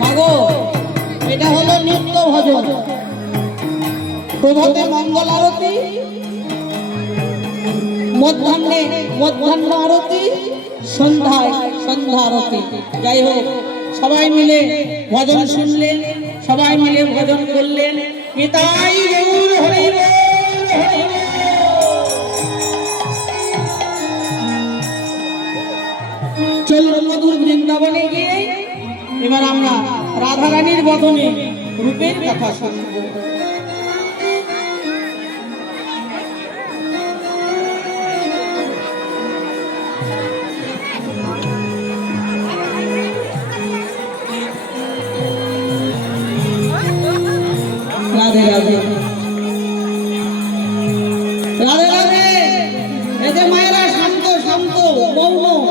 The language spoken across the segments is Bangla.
মাগো এটা হলো নিত্য ভজন। প্রভাতে মঙ্গল আরতি, মধ্যাহ্ন আরতি, সন্ধ্যায় সন্ধ্যা আরতি। যাই হোক, সবাই মিলে ভজন শুনলেন, সবাই মিলে ভজন করলেন। নিতাই গৌর হরি বল, হরি বল। চলুন মধুর বৃন্দাবনে গিয়ে এবার আমরা রাধারানীর বদনে রূপের কথা শুনব। রাধে রাধে, রাধে রাধে। এতে মায়েরা শান্ত শান্ত মৌন,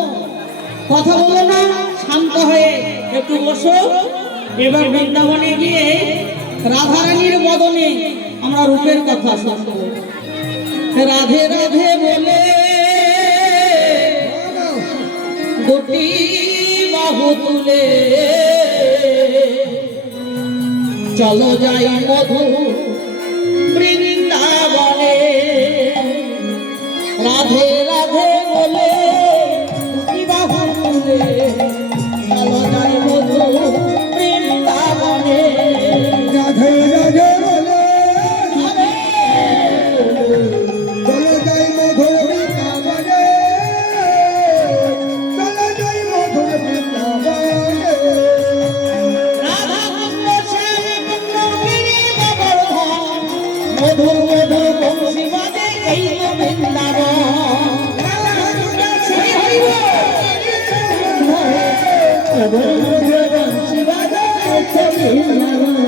কথা বলো না, শান্ত হয়ে একটু বসো। এবার বৃন্দাবনে গিয়ে রাধারানীর বদনে আমরা রূপের কথা শুনব। রাধে রাধে বলে দুটি বাহু তুলে চলো যাই মধু বৃন্দাবনে। রাধে রাধে বলে দুটি বাহু তুলে চলো যাই মধু বৃন্দাবনে। রাধে রাধে বলে চলো যাই মধুর বৃন্দাবনে, চলো যাই মধুর বৃন্দাবনে। মধুর মধুর বংশী বাজে এই তো বৃন্দাবন। মধুর মধুর বংশী বাজে এই তো বৃন্দাবন।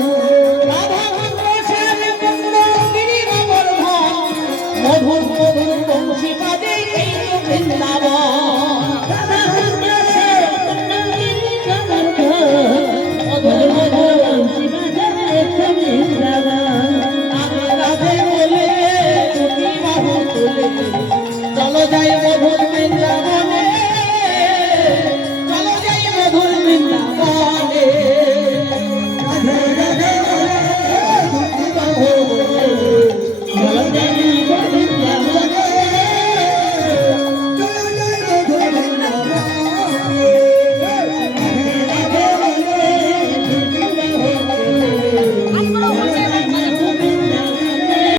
মধুর মধুর বংশী বাজে এই তো বৃন্দাবন। মধুর মধুর বংশী বাজে এই তো বৃন্দাবন। রাধে বলে দুটি বাহু তুলে চলো যাই মধুর বৃন্দাবনে।